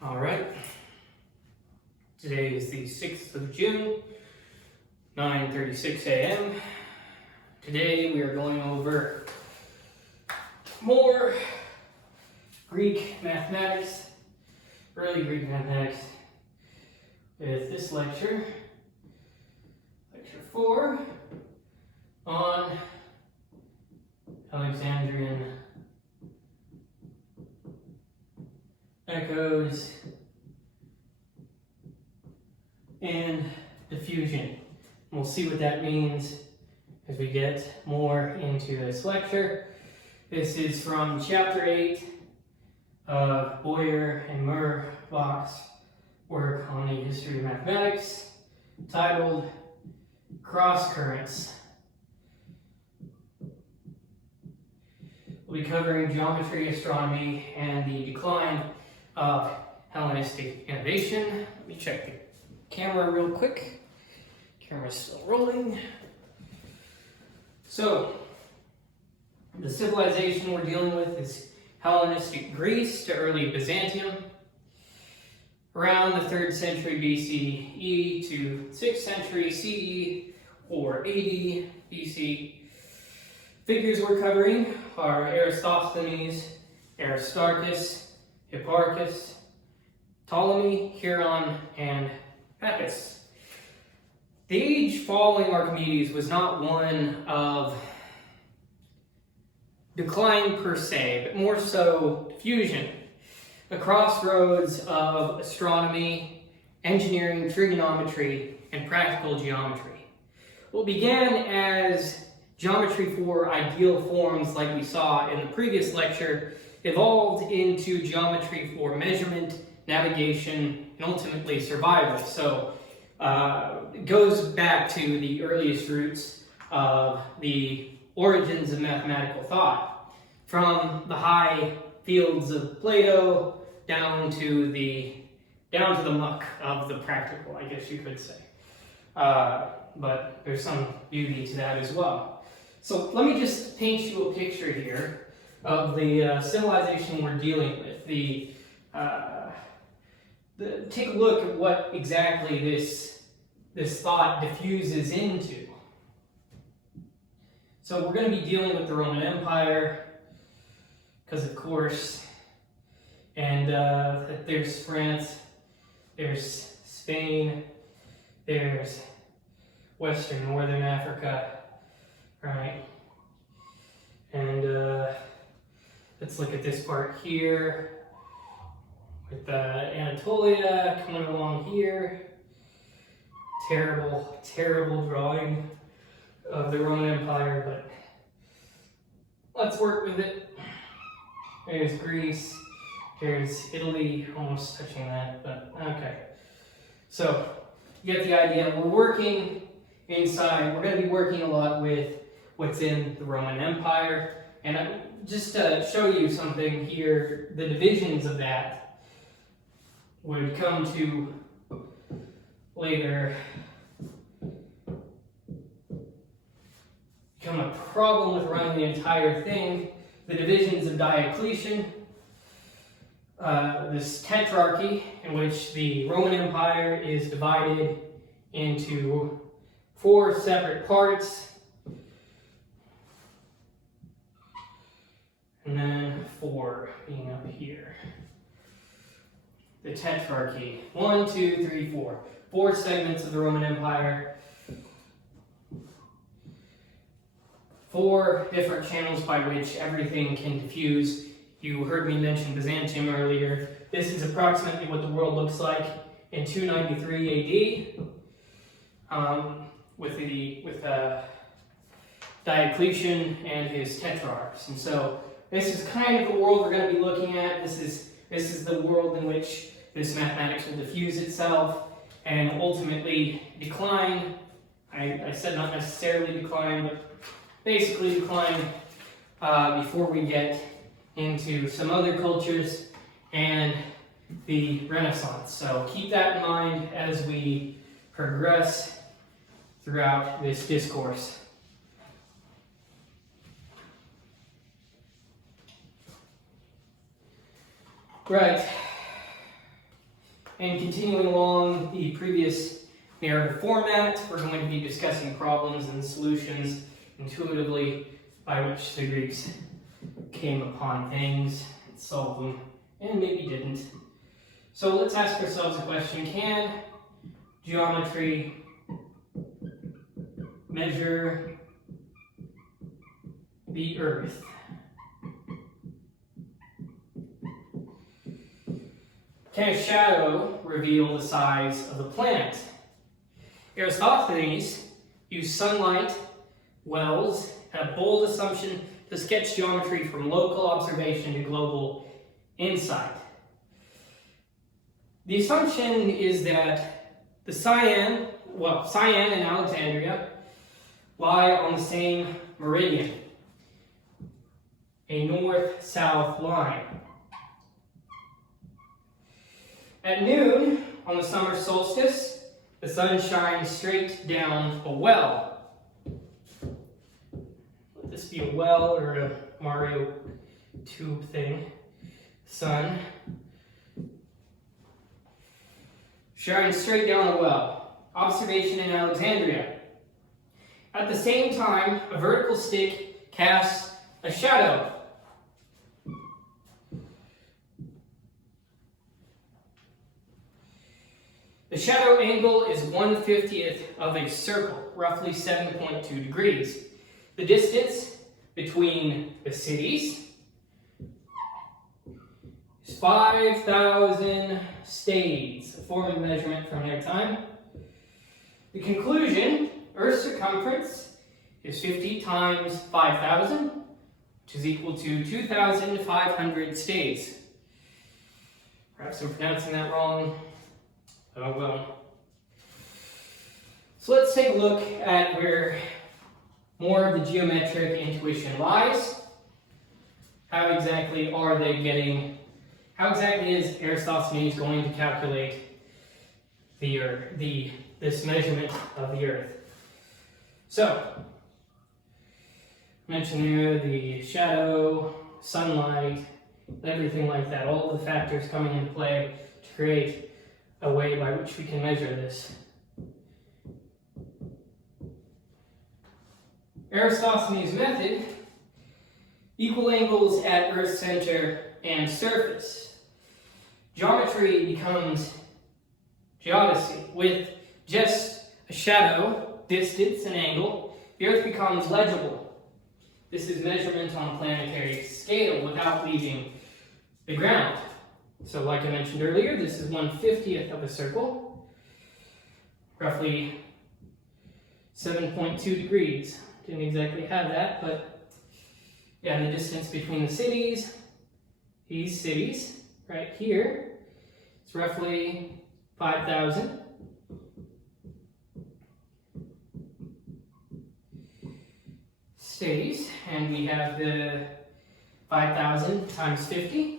All right. Today is the 6th of June, 9:36 a.m. Today we are going over more Greek mathematics, early Greek mathematics, with this lecture, lecture 4, on Alexandrian echoes and diffusion. We'll see what that means as we get more into this lecture. This is from chapter 8 of Boyer and Murbach's work on the history of mathematics, titled Cross Currents. We'll be covering geometry, astronomy, and the decline of Hellenistic innovation. Let me check the camera real quick. Camera's still rolling. So, the civilization we're dealing with is Hellenistic Greece to early Byzantium. Around the 3rd century BCE to 6th century CE or AD BC. Figures we're covering are Eratosthenes, Aristarchus, Hipparchus, Ptolemy, Heron, and Pappus. The age following Archimedes was not one of decline per se, but more so diffusion, a crossroads of astronomy, engineering, trigonometry, and practical geometry. What began as geometry for ideal forms, like we saw in the previous lecture, evolved into geometry for measurement, navigation, and ultimately survival. So it goes back to the earliest roots of the origins of mathematical thought, from the high fields of Plato down to the muck of the practical, I guess you could say. But there's some beauty to that as well. So let me just paint you a picture here of the civilization we're dealing with. Take a look at what exactly this thought diffuses into. So we're going to be dealing with the Roman Empire, because of course, and there's France, there's Spain, there's Western Northern Africa, right? And let's look at this part here with Anatolia coming along here. Terrible, terrible drawing of the Roman Empire, but let's work with it. There's Greece, there's Italy, almost touching that, but okay. So you get the idea. We're working inside, we're going to be working a lot with what's in the Roman Empire, and just to show you something here, the divisions of that would come to later become a problem with running the entire thing. The divisions of Diocletian, this tetrarchy in which the Roman Empire is divided into 4 separate parts, and then 4 being up here. The tetrarchy, 1, 2, 3, 4. 4 segments of the Roman Empire. 4 different channels by which everything can diffuse. You heard me mention Byzantium earlier. This is approximately what the world looks like in 293 AD, with Diocletian and his tetrarchs. And so this is kind of the world we're going to be looking at. This is the world in which this mathematics will diffuse itself and ultimately decline. I said not necessarily decline, but basically decline before we get into some other cultures and the Renaissance. So keep that in mind as we progress throughout this discourse. Right. And continuing along the previous narrative format, we're going to be discussing problems and solutions intuitively by which the Greeks came upon things, and solved them, and maybe didn't. So let's ask ourselves a question: can geometry measure the Earth? Can a shadow reveal the size of the planet? Eratosthenes used sunlight, wells, and a bold assumption to sketch geometry from local observation to global insight. The assumption is that the Cyan and Alexandria lie on the same meridian, a north-south line. At noon, on the summer solstice, the sun shines straight down a well. Let this be a well or a Mario tube thing. Sun shines straight down a well. Observation in Alexandria. At the same time, a vertical stick casts a shadow. The shadow angle is 1/50th of a circle, roughly 7.2 degrees. The distance between the cities is 5,000 stades, a form of measurement from their time. The conclusion: Earth's circumference is 50 times 5,000, which is equal to 2,500 stades. Perhaps I'm pronouncing that wrong. Oh well. So let's take a look at where more of the geometric intuition lies. How exactly is Eratosthenes going to calculate this measurement of the Earth? So, mentioned there the shadow, sunlight, everything like that, all of the factors coming into play to create a way by which we can measure this. Eratosthenes' method: equal angles at Earth's center and surface. Geometry becomes geodesy. With just a shadow, distance, and angle, the Earth becomes legible. This is measurement on a planetary scale without leaving the ground. So like I mentioned earlier, this is 1/50th of a circle, roughly 7.2 degrees. Didn't exactly have that, but yeah, and the distance between the cities, these cities right here, it's roughly 5,000. Stades, and we have the 5,000 times 50.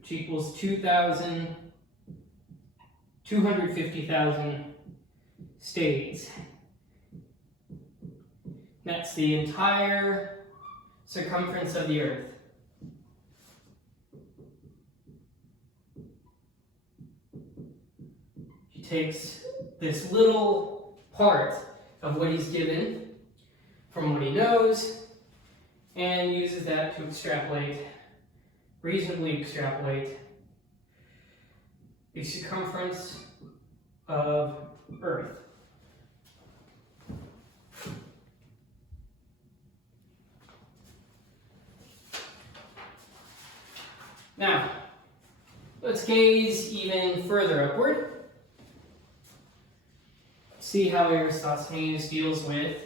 Which equals 250,000 stades. That's the entire circumference of the Earth. He takes this little part of what he's given from what he knows and uses that to reasonably extrapolate the circumference of Earth. Now, let's gaze even further upward. See how Eratosthenes deals with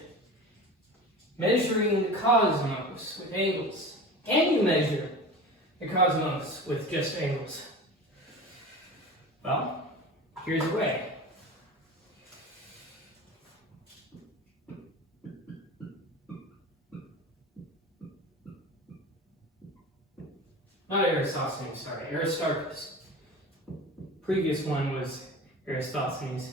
measuring the cosmos with angles. Can you measure the cosmos with just angles? Well, here's a way. Not Eratosthenes, sorry, Aristarchus. Previous one was Eratosthenes.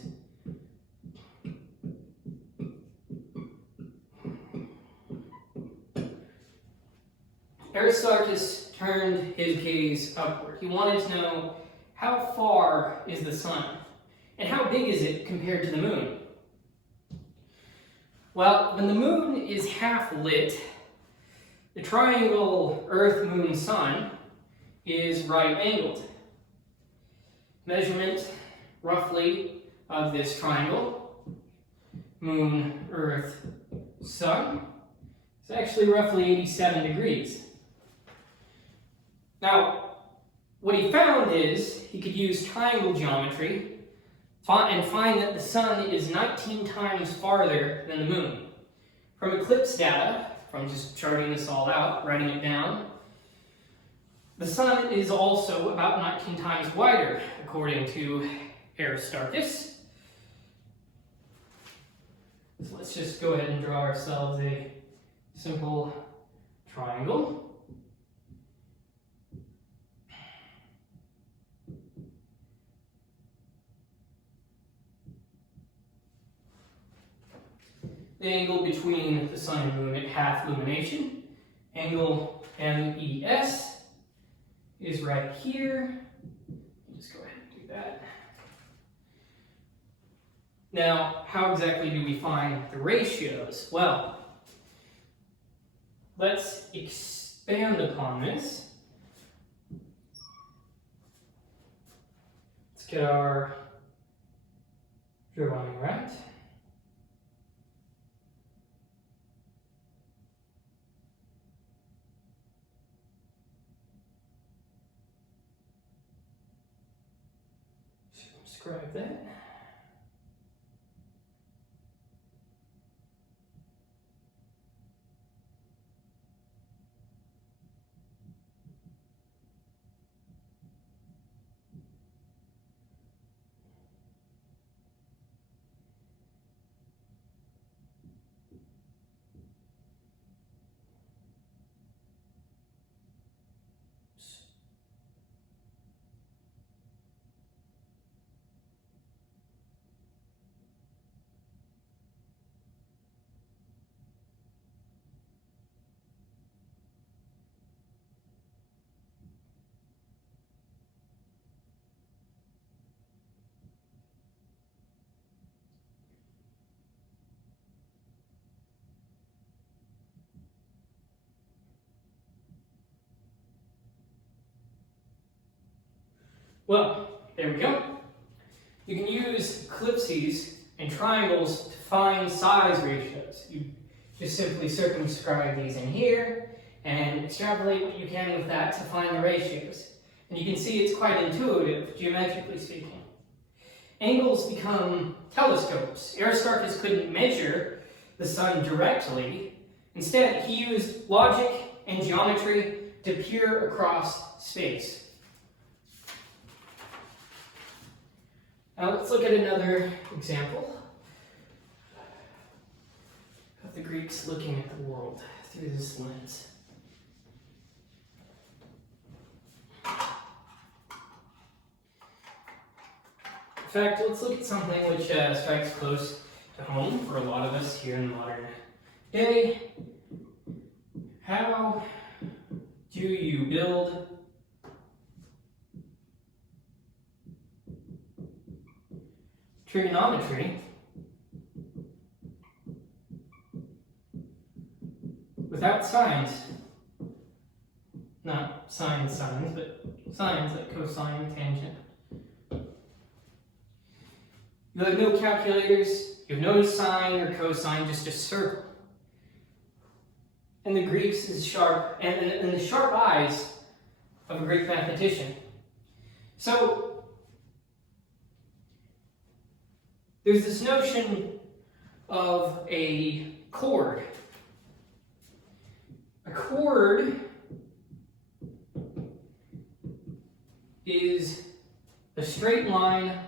Aristarchus turned his gaze upward. He wanted to know, how far is the sun? And how big is it compared to the moon? Well, when the moon is half lit, the triangle Earth, Moon, Sun is right angled. Measurement, roughly, of this triangle, Moon, Earth, Sun, is actually roughly 87 degrees. Now, what he found is he could use triangle geometry and find that the sun is 19 times farther than the moon. From eclipse data, from just charting this all out, writing it down, the sun is also about 19 times wider, according to Aristarchus. So let's just go ahead and draw ourselves a simple triangle. The angle between the sun and moon at half lumination, angle MES, is right here. Just go ahead and do that. Now, how exactly do we find the ratios? Well, let's expand upon this. Let's get our drawing right. Describe that. Well, there we go. You can use ellipses and triangles to find size ratios. You just simply circumscribe these in here and extrapolate what you can with that to find the ratios. And you can see it's quite intuitive, geometrically speaking. Angles become telescopes. Aristarchus couldn't measure the sun directly. Instead, he used logic and geometry to peer across space. Now let's look at another example of the Greeks looking at the world through this lens. In fact, let's look at something which strikes close to home for a lot of us here in the modern day. How do you build trigonometry without sines? Not sines, but sines like cosine, tangent. You have no calculators, you have no sine or cosine, just a circle. And the Greeks is sharp, and the sharp eyes of a Greek mathematician. So, there's this notion of a chord. A chord is a straight line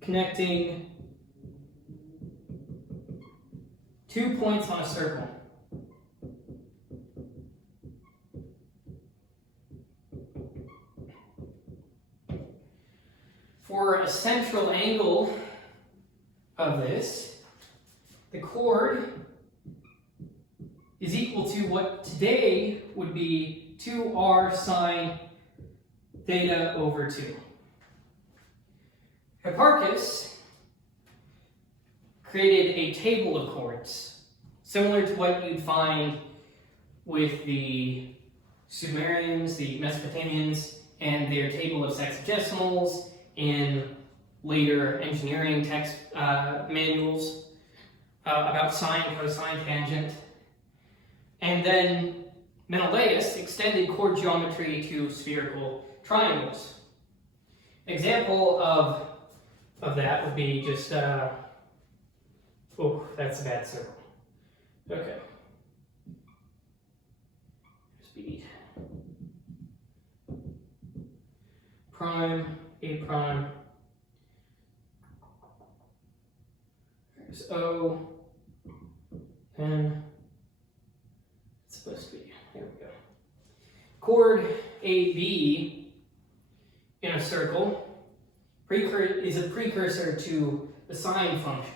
connecting 2 points on a circle. For a central angle of this, the chord is equal to what today would be 2r sine theta over 2. Hipparchus created a table of chords, similar to what you'd find with the Sumerians, the Mesopotamians, and their table of sexagesimals in later engineering text manuals about sine, cosine, tangent. And then Menelaus extended chord geometry to spherical triangles. Example of that would be just, oh, that's a bad circle. Okay. Speed. Prime, A prime. There's O, and it's supposed to be, there we go. Chord AB in a circle is a precursor to the sine function.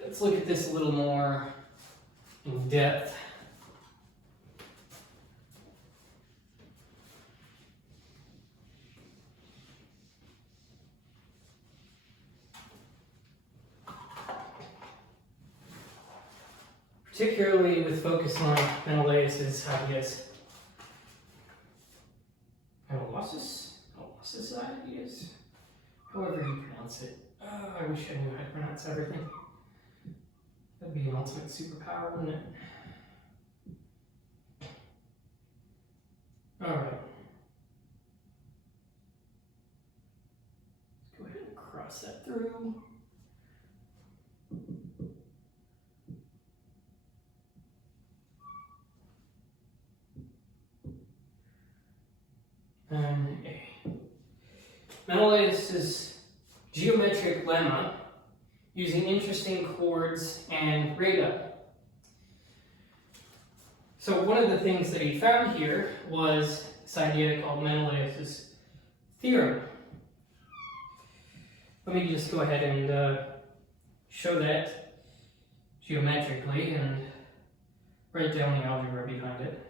Let's look at this a little more in depth. Particularly with focus on Menelaus's ideas. Menelaus's ideas? However you pronounce it. I wish I knew how to pronounce everything. That'd be an ultimate superpower, wouldn't it? Alright. Let's go ahead and cross that through. And A. Menelaus's geometric lemma using interesting chords and rada. So one of the things that he found here was this idea called Menelaus's theorem. Let me just go ahead and show that geometrically and write down the algebra behind it.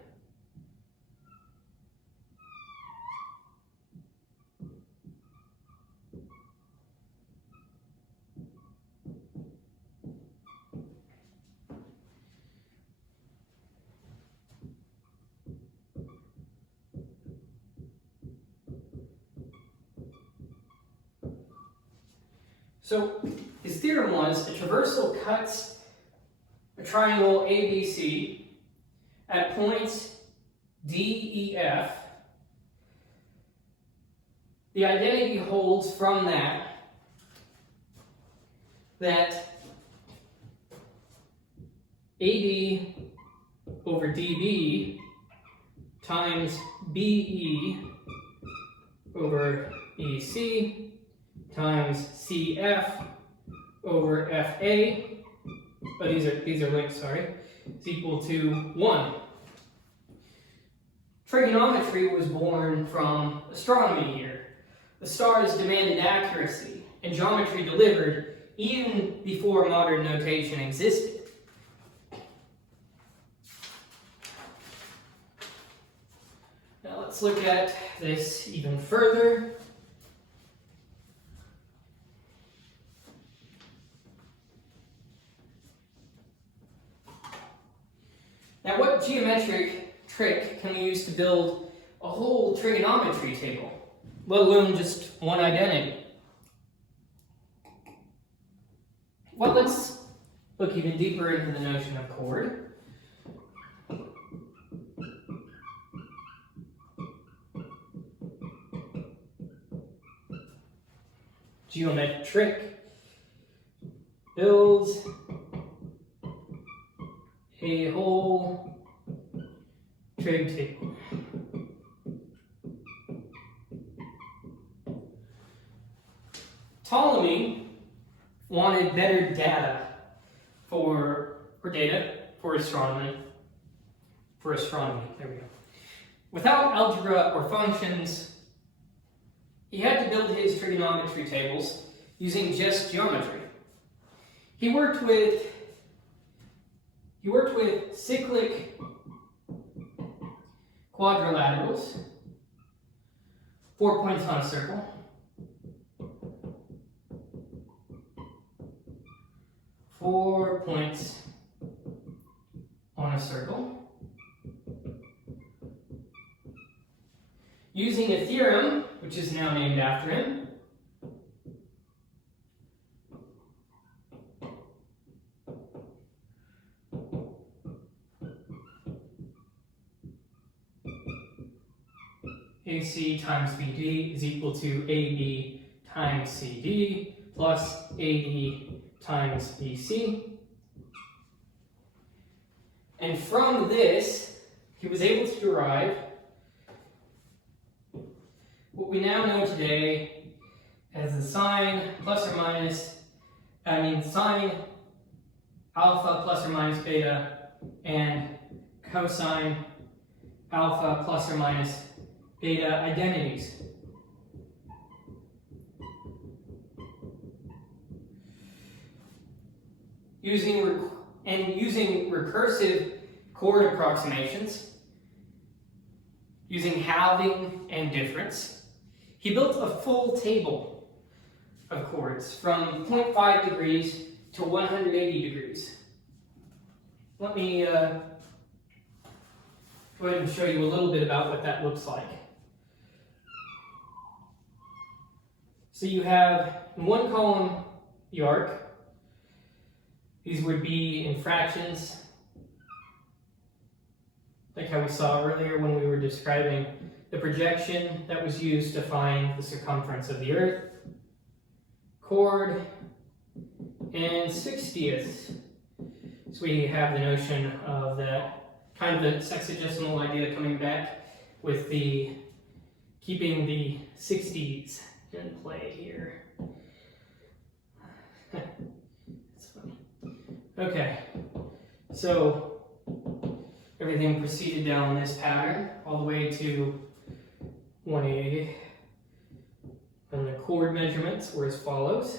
So his theorem was a traversal cuts a triangle ABC at points D, E, F. The identity holds from that AD over DB times BE over EC times CF over FA, but these are linked, sorry, is equal to 1. Trigonometry was born from astronomy here. The stars demanded accuracy, and geometry delivered even before modern notation existed. Now let's look at this even further. Now, what geometric trick can we use to build a whole trigonometry table, let alone just one identity? Well, let's look even deeper into the notion of chord. Geometric builds a whole trig table. Ptolemy wanted better data for astronomy. There we go. Without algebra or functions, he had to build his trigonometry tables using just geometry. He worked with cyclic quadrilaterals, 4 points on a circle, using a theorem, which is now named after him. AC times BD is equal to AB times CD plus AD times BC. And from this, he was able to derive what we now know today as the sine alpha plus or minus beta and cosine alpha plus or minus beta identities. Using recursive chord approximations, using halving and difference, he built a full table of chords from 0.5 degrees to 180 degrees. Let me go ahead and show you a little bit about what that looks like. So you have in one column the arc. These would be in fractions, like how we saw earlier when we were describing the projection that was used to find the circumference of the Earth, chord, and 60ths. So we have the notion of that kind of the sexagesimal idea coming back with the keeping the 60s in play here. That's funny. Okay, so everything proceeded down this pattern all the way to 180. And the chord measurements were as follows.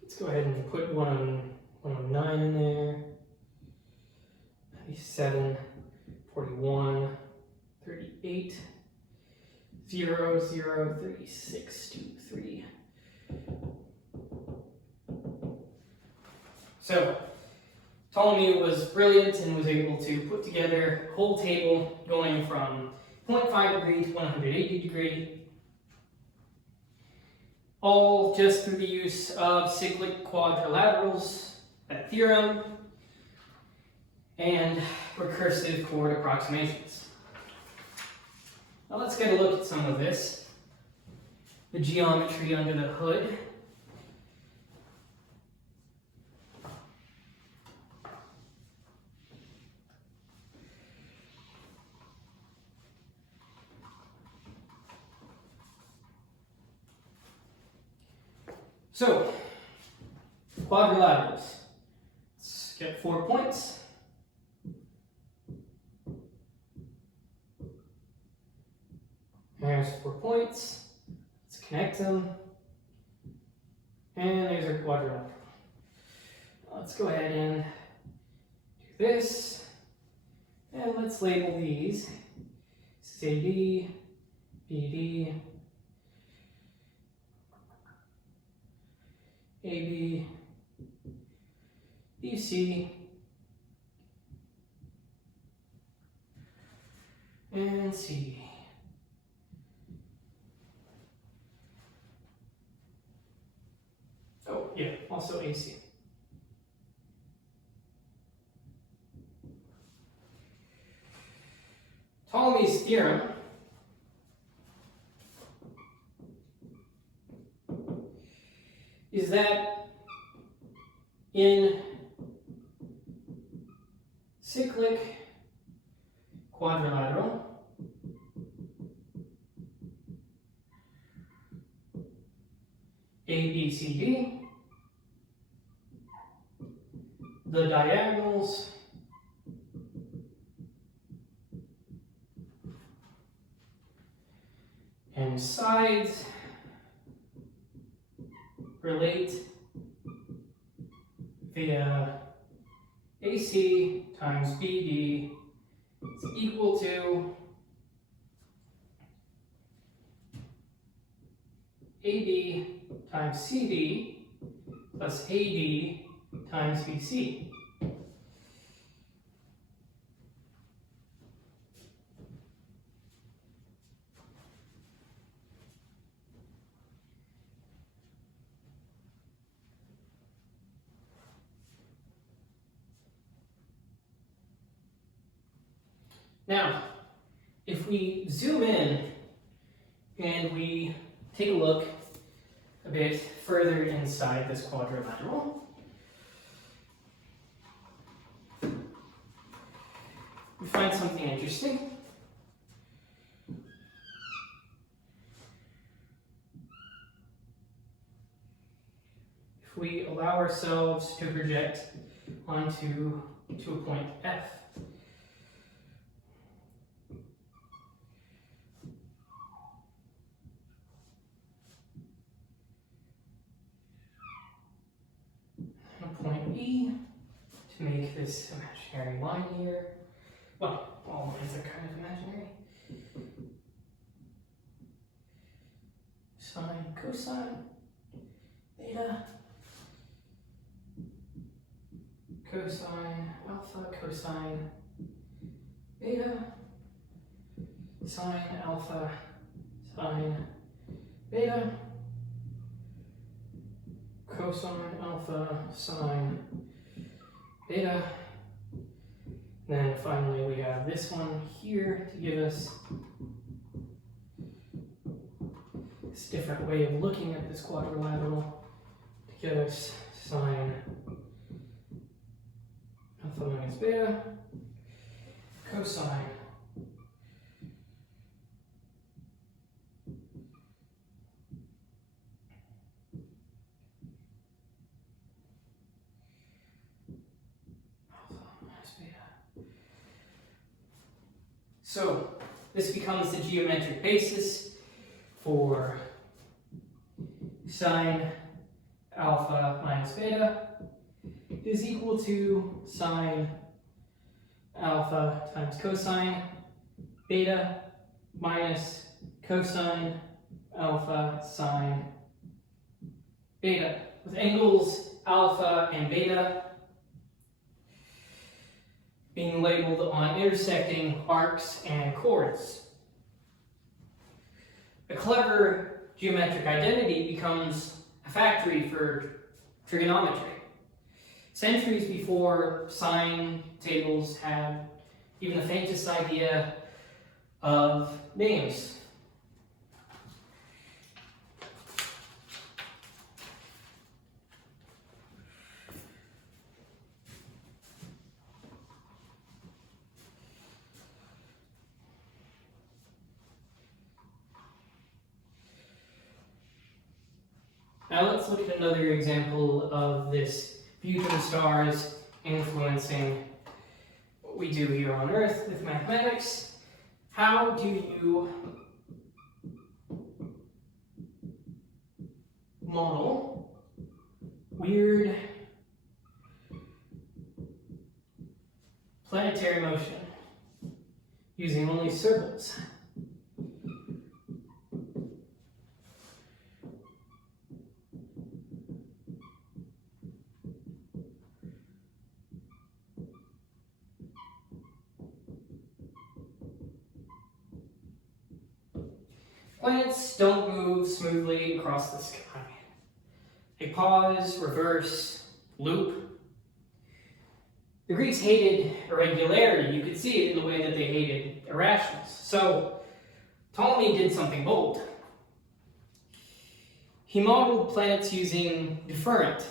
Let's go ahead and put 109 in there. 97, 41, 38, 0, 0, 36, 2, 3. So Ptolemy was brilliant and was able to put together a whole table going from 0.5 degree to 180 degree, all just through the use of cyclic quadrilaterals, that theorem, and recursive chord approximations. Now let's get a look at some of this, the geometry under the hood. So, quadrilaterals. Let's get 4 points. There's 4 points. Let's connect them. And there's our quadrilateral. Let's go ahead and do this. And let's label these. This is AD, BD, AB, BC, and CD. Oh, yeah, also AC. Ptolemy's theorem is that in cyclic quadrilateral, ABCD, the diagonals and sides relate via AC times BD is equal to AB times CD plus AD times BC. Now, if we zoom in and we take a look a bit further inside this quadrilateral, we find something interesting. If we allow ourselves to project onto a point F, point E to make this imaginary line here. Well, all lines are kind of imaginary. Sine, cosine, beta, cosine, alpha, cosine, beta, sine, alpha, sine, beta, cosine, alpha, sine, beta. Then finally we have this one here to give us this different way of looking at this quadrilateral to get us sine alpha minus beta, cosine So this becomes the geometric basis for sine alpha minus beta is equal to sine alpha times cosine beta minus cosine alpha sine beta, with angles alpha and beta being labeled on intersecting arcs and chords. A clever geometric identity becomes a factory for trigonometry. Centuries before sine tables had even the faintest idea of names. Now let's look at another example of this view from stars influencing what we do here on Earth with mathematics. How do you model weird planetary motion using only circles? Planets don't move smoothly across the sky. They pause, reverse, loop. The Greeks hated irregularity. You could see it in the way that they hated irrationals. So Ptolemy did something bold. He modeled planets using different,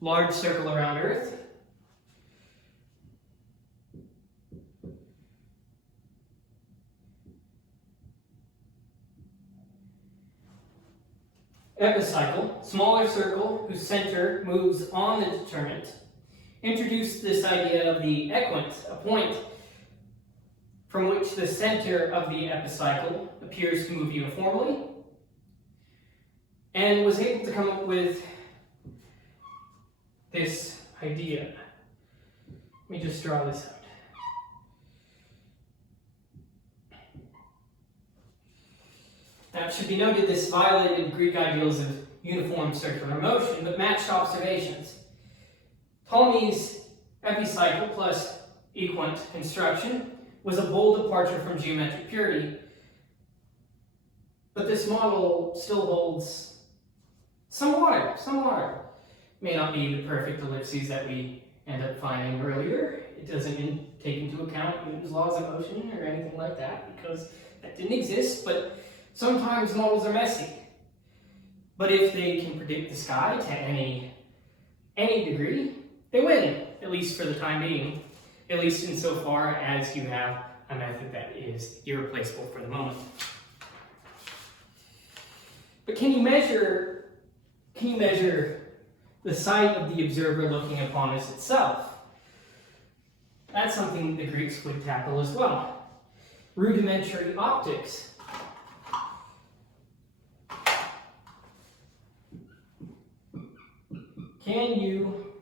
large circle around Earth, epicycle, smaller circle whose center moves on the determinant, introduced this idea of the equant, a point from which the center of the epicycle appears to move uniformly, and was able to come up with this idea. Let me just draw this out. Now, it should be noted this violated Greek ideals of uniform circular motion, but matched observations. Ptolemy's epicycle plus equant construction was a bold departure from geometric purity, but this model still holds some water. May not be the perfect ellipses that we end up finding earlier. It doesn't take into account Newton's laws of motion or anything like that, because that didn't exist, but sometimes models are messy. But if they can predict the sky to any degree, they win, at least for the time being, at least insofar as you have a method that is irreplaceable for the moment. But can you measure the sight of the observer looking upon us itself? That's something the Greeks would tackle as well. Rudimentary optics. Can you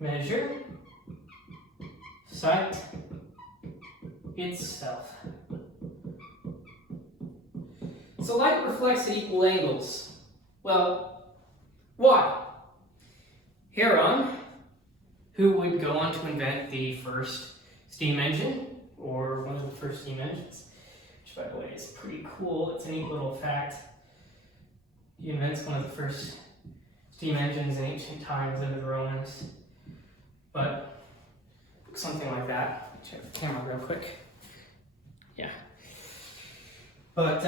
measure sight itself? So light reflects at equal angles. Well, why? Heron, who would go on to invent the first steam engine, or one of the first steam engines, which by the way is pretty cool. It's a neat little fact. He invents one of the first steam engines in ancient times under the Romans. But something like that. Check the camera real quick. Yeah. But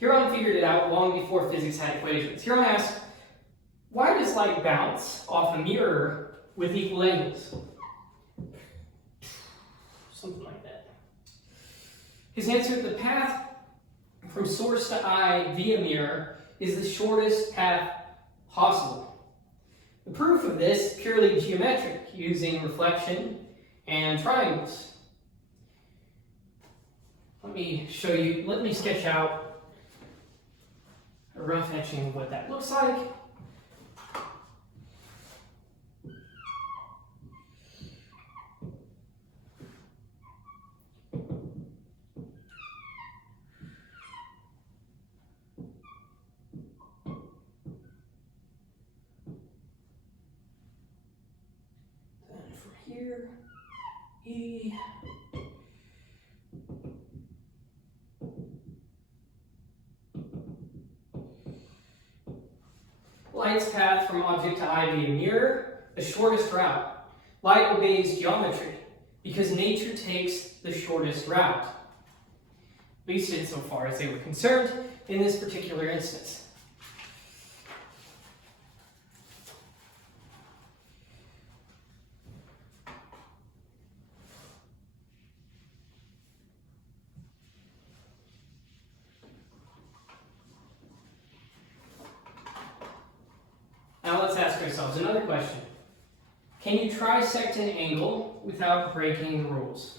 Heron figured it out long before physics had equations. Heron asked, why does light bounce off a mirror with equal angles? Something like that. His answer, the path from source to eye via mirror is the shortest path possible. The proof of this is purely geometric, using reflection and triangles. Let me sketch out a rough etching of what that looks like. Here, E. Light's path from object to eye via mirror, the shortest route. Light obeys geometry because nature takes the shortest route, at least insofar as they were concerned in this particular instance. Now let's ask ourselves another question. Can you trisect an angle without breaking the rules?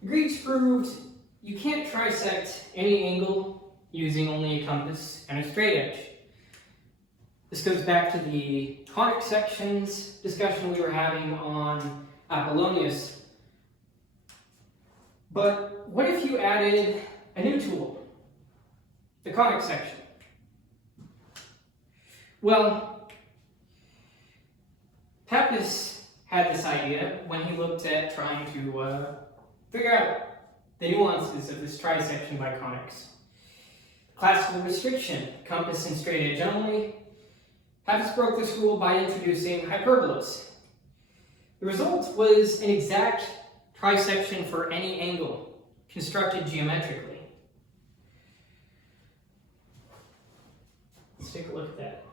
The Greeks proved you can't trisect any angle using only a compass and a straight edge. This goes back to the conic sections discussion we were having on Apollonius. But what if you added a new tool, the conic section? Well, Pappus had this idea when he looked at trying to figure out the nuances of this trisection by conics. Classical restriction, compass and straight edge only. Pappus broke this rule by introducing hyperbolas. The result was an exact trisection for any angle, constructed geometrically. Let's take a look at that.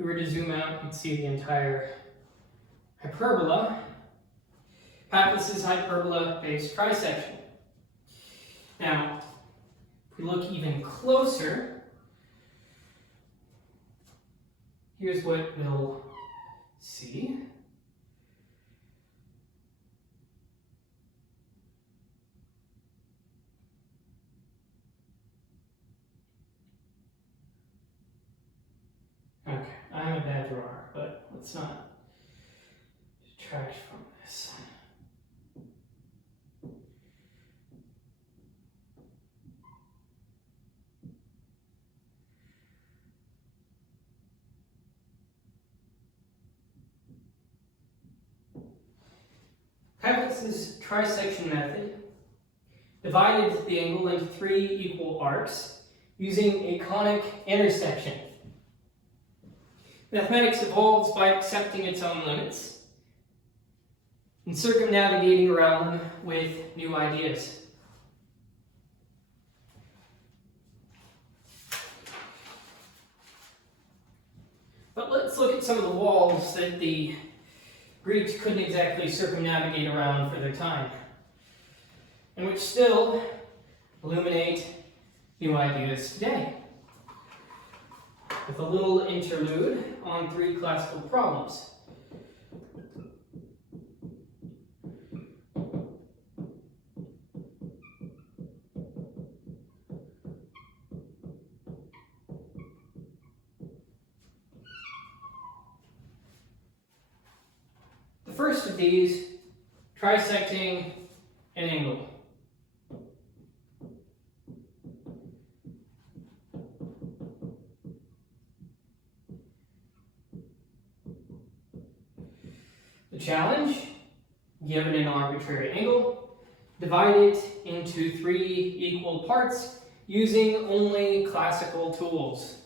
we were to zoom out, you'd see the entire hyperbola. Pappus's hyperbola-based trisection. Now, if we look even closer, here's what we'll see. Okay, I'm a bad drawer, but let's not detract from this. Pappus's trisection method divided the angle into 3 equal arcs using a conic intersection. Mathematics evolves by accepting its own limits and circumnavigating around them with new ideas. But let's look at some of the walls that the Greeks couldn't exactly circumnavigate around for their time, and which still illuminate new ideas today. With a little interlude on 3 classical problems. The first of these, trisecting an angle. The challenge, given an arbitrary angle, divide it into 3 equal parts using only classical tools.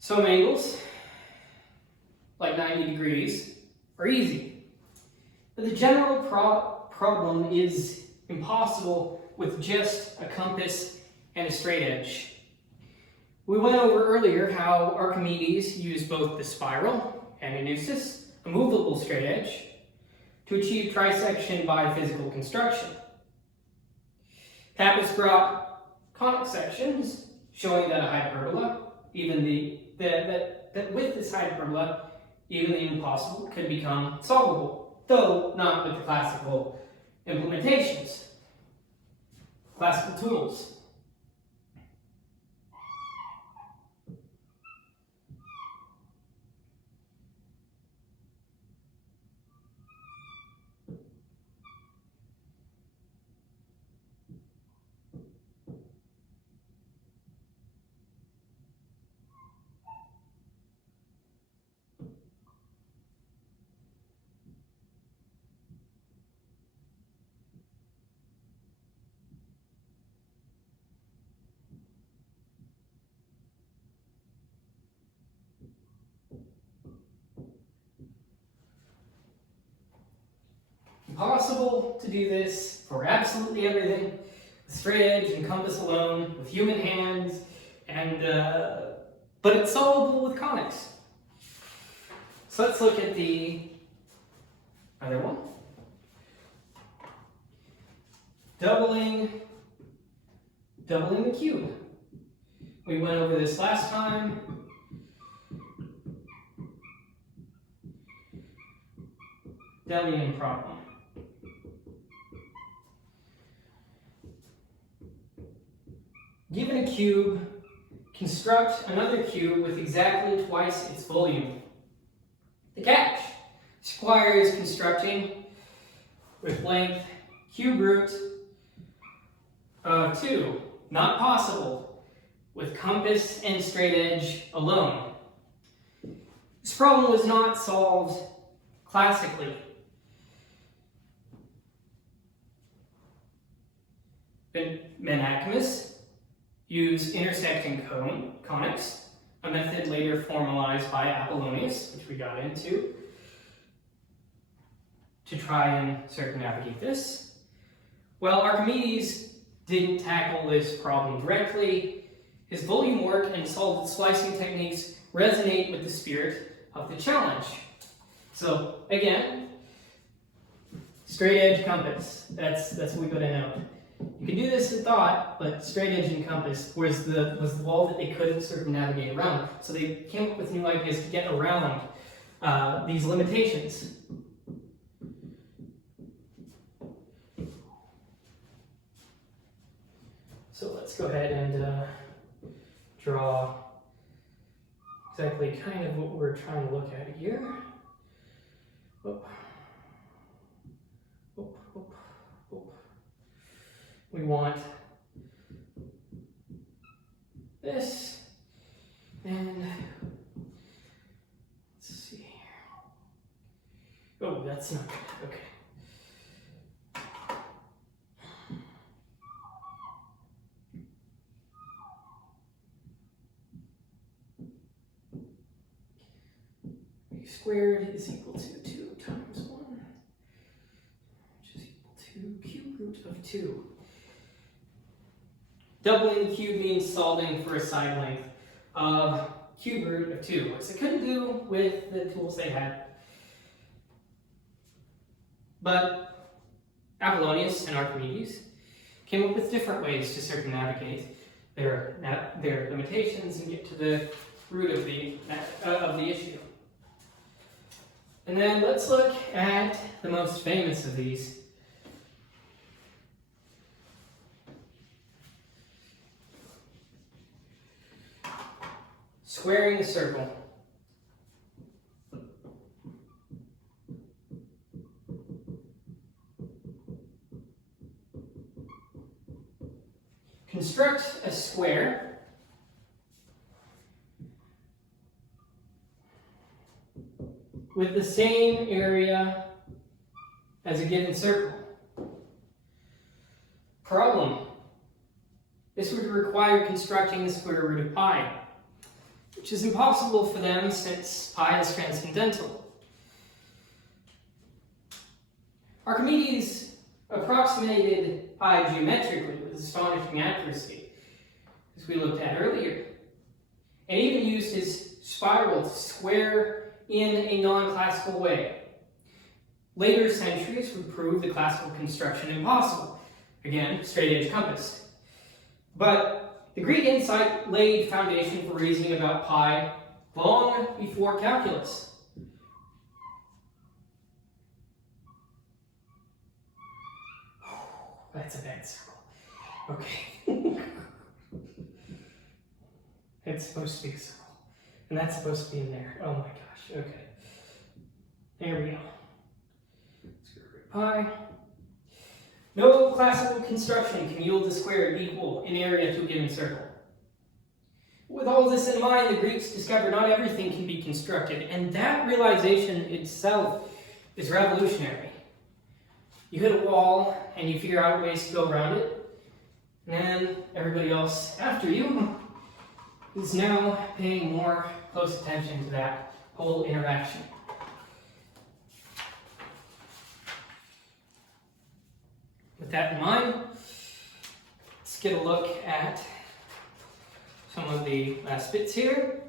Some angles, like 90 degrees, are easy, but the general problem is impossible with just a compass and a straight edge. We went over earlier how Archimedes used both the spiral and a noesis, a movable straight edge, to achieve trisection by physical construction. Pappus brought conic sections, showing that a hyperbola, that with this hyperbola, even the impossible could become solvable, though not with the classical implementations, classical tools. Impossible to do this for absolutely everything, the straight edge and compass alone, with human hands, and but it's solvable with conics. So let's look at the other one. Doubling the cube. We went over this last time. Delian problem. Given a cube, construct another cube with exactly twice its volume. The catch requires constructing with length cube root of 2. Not possible with compass and straight edge alone. This problem was not solved classically. Metamorphosis used intersecting conics, a method later formalized by Apollonius, which we got into, to try and circumnavigate this. While Archimedes didn't tackle this problem directly, his volume work and solid splicing techniques resonate with the spirit of the challenge. So again, straight edge compass. That's what we got to note. You can do this in thought, but straight edge and compass was the wall that they couldn't circumnavigate around. So they came up with new ideas to get around these limitations. So let's go ahead and draw exactly kind of what we're trying to look at here. Whoop. Whoop, whoop, whoop. We want this, and let's see here. Oh, that's not good. Okay. Squared is equal to 2 times 1, which is equal to cube root of 2. Doubling the cube means solving for a side length of cube root of 2, which they couldn't do with the tools they had. But Apollonius and Archimedes came up with different ways to circumnavigate their limitations and get to the root of the issue. And then let's look at the most famous of these. Squaring the circle. Construct a square with the same area as a given circle. Problem. This would require constructing the square root of pi, which is impossible for them since pi is transcendental. Archimedes approximated pi geometrically with astonishing accuracy, as we looked at earlier, and even used his spiral to square in a non-classical way. Later centuries would prove the classical construction impossible. Again, straight edge compass. But the Greek insight laid foundation for reasoning about pi long before calculus. That's a bad circle. Okay. It's supposed to be a circle. And that's supposed to be in there. Oh my gosh. Okay. There we go. Square root of pi. No classical construction can yield a square equal in area to a given circle. With all this in mind, the Greeks discovered not everything can be constructed, and that realization itself is revolutionary. You hit a wall and you figure out ways to go around it, and then everybody else after you is now paying more close attention to that whole interaction. With that in mind, let's get a look at some of the last bits here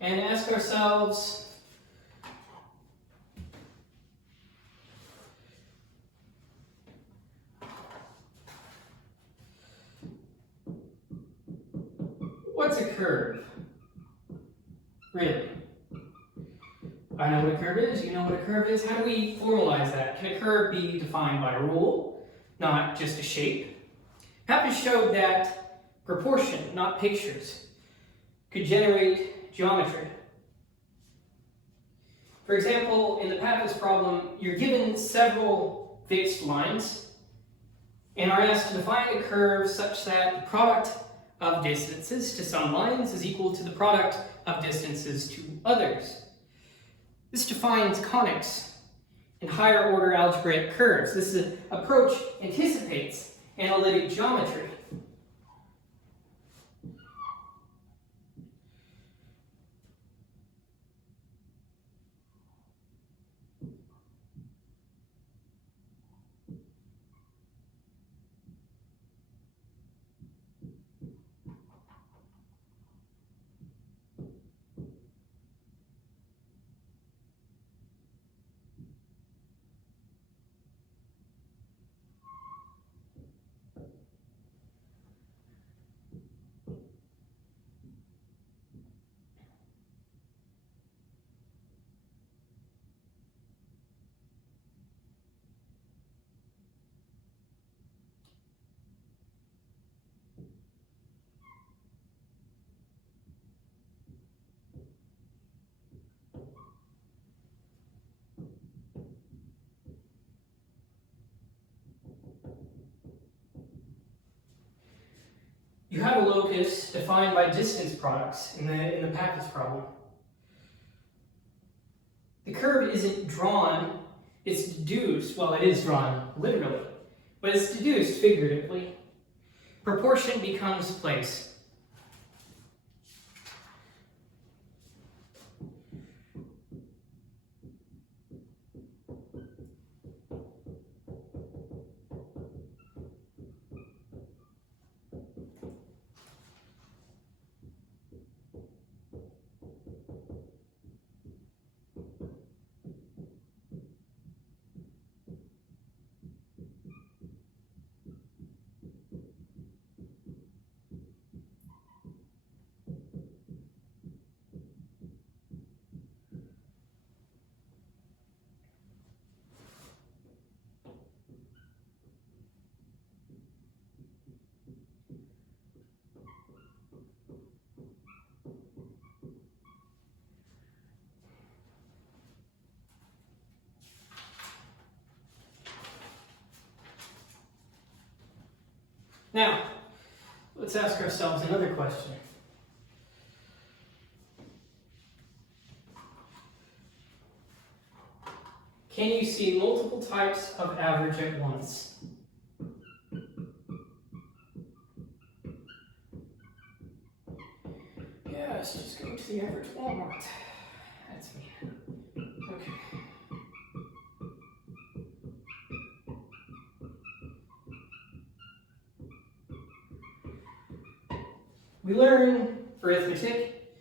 and ask ourselves, what's a curve? Really? I know what a curve is, you know what a curve is. How do we formalize that? Can a curve be defined by a rule, not just a shape? Pappus showed that proportion, not pictures, could generate geometry. For example, in the Pappus problem, you're given several fixed lines and are asked to define a curve such that the product of distances to some lines is equal to the product of distances to others. This defines conics and higher order algebraic curves. This approach anticipates analytic geometry. you have a locus defined by distance products in the Pappus problem. The curve isn't drawn, it's deduced. Well, it is drawn literally, but it's deduced figuratively. Proportion becomes place. Now, let's ask ourselves another question. Can you see multiple types of average at once? Yes, just go to the average Walmart. That's me. Okay. We learn arithmetic,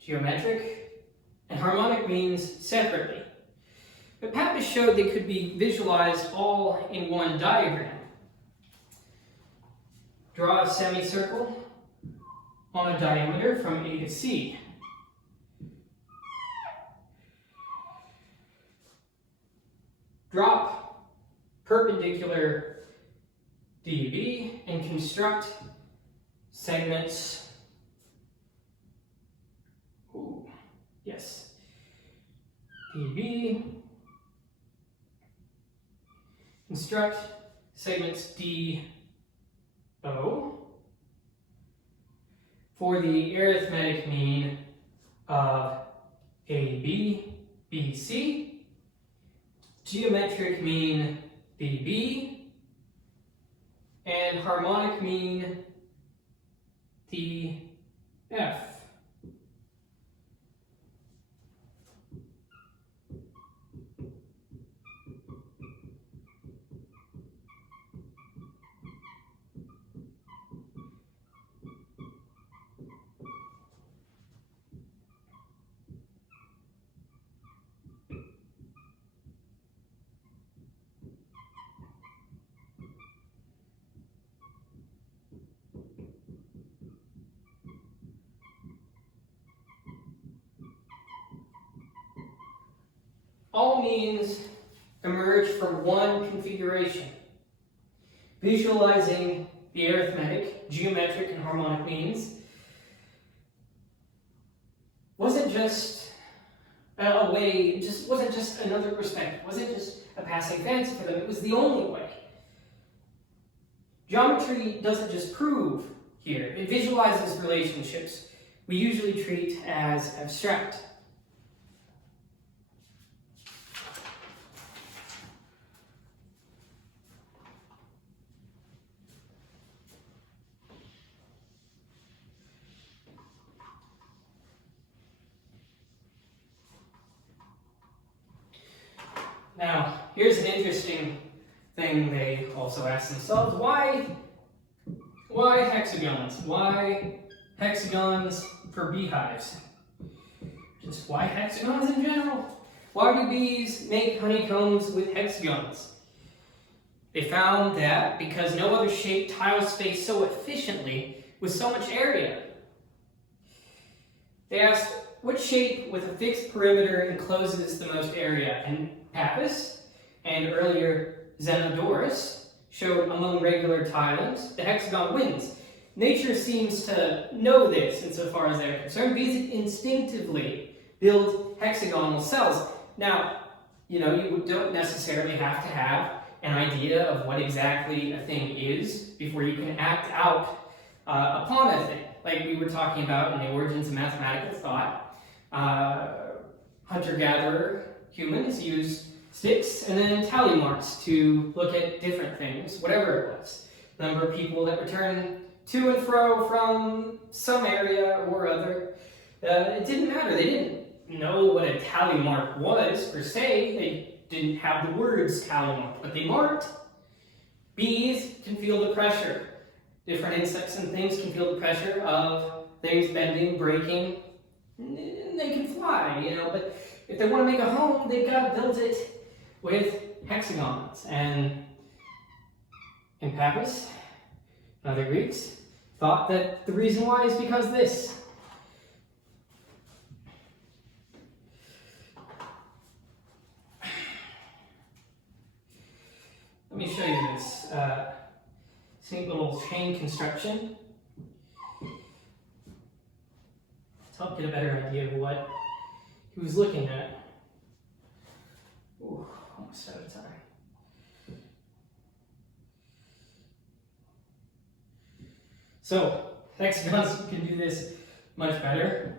geometric, and harmonic means separately. But Pappus showed they could be visualized all in one diagram. Draw a semicircle on a diameter from A to C. Drop perpendicular DB and construct segments. Yes. DB. Construct segments DO for the arithmetic mean of AB, BC, geometric mean DB, and harmonic mean DF. All means emerge from one configuration. Visualizing the arithmetic, geometric, and harmonic means wasn't just a way, wasn't just another perspective, wasn't just a passing fancy for them, it was the only way. Geometry doesn't just prove here, it visualizes relationships we usually treat as abstract. Now, here's an interesting thing they also ask themselves. Why hexagons? Why hexagons for beehives? Just why hexagons in general? Why do bees make honeycombs with hexagons? They found that because no other shape tiles space so efficiently with so much area. They asked, what shape with a fixed perimeter encloses the most area? And Pappus, and earlier Zenodorus, showed among regular tilings, the hexagon wins. Nature seems to know this insofar as they're concerned. Bees instinctively build hexagonal cells. Now, you don't necessarily have to have an idea of what exactly a thing is before you can act out upon a thing, like we were talking about in the origins of mathematical thought. Hunter-gatherer humans used sticks and then tally marks to look at different things, whatever it was. The number of people that returned to and fro from some area or other. It didn't matter. They didn't know what a tally mark was, per se. They didn't have the words tally mark, but they marked. Bees can feel the pressure. Different insects and things can feel the pressure of things bending, breaking. And they can fly, you know, but if they want to make a home, they've got to build it with hexagons. And Pappus, other Greeks, thought that the reason why is because this. Let me show you this neat little chain construction to help get a better idea of what he was looking at. Ooh, almost out of time. So, hexagons can do this much better.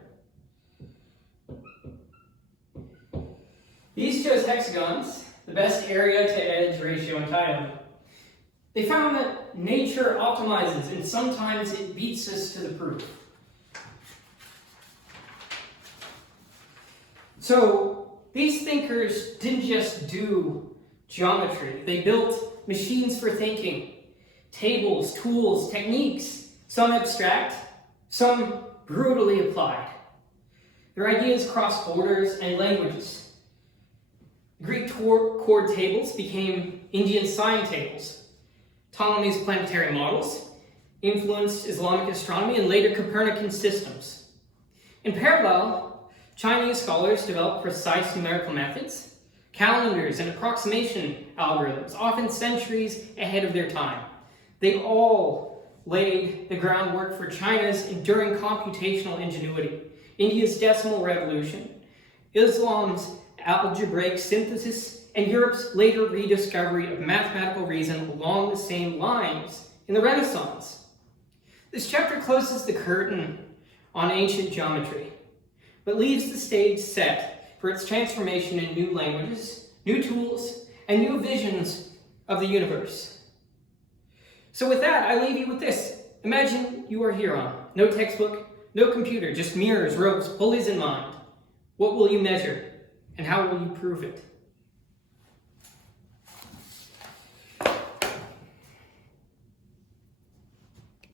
These chose hexagons, the best area to edge ratio entirely. They found that nature optimizes, and sometimes it beats us to the proof. So, these thinkers didn't just do geometry. They built machines for thinking, tables, tools, techniques, some abstract, some brutally applied. Their ideas crossed borders and languages. Greek chord tables became Indian sign tables. Ptolemy's planetary models influenced Islamic astronomy and later Copernican systems. In parallel, Chinese scholars developed precise numerical methods, calendars, and approximation algorithms, often centuries ahead of their time. They all laid the groundwork for China's enduring computational ingenuity, India's decimal revolution, Islam's algebraic synthesis, and Europe's later rediscovery of mathematical reason along the same lines in the Renaissance. This chapter closes the curtain on ancient geometry, but leaves the stage set for its transformation in new languages, new tools, and new visions of the universe. So with that, I leave you with this. Imagine you are Heron. No textbook, no computer, just mirrors, ropes, pulleys in mind. What will you measure, and how will you prove it?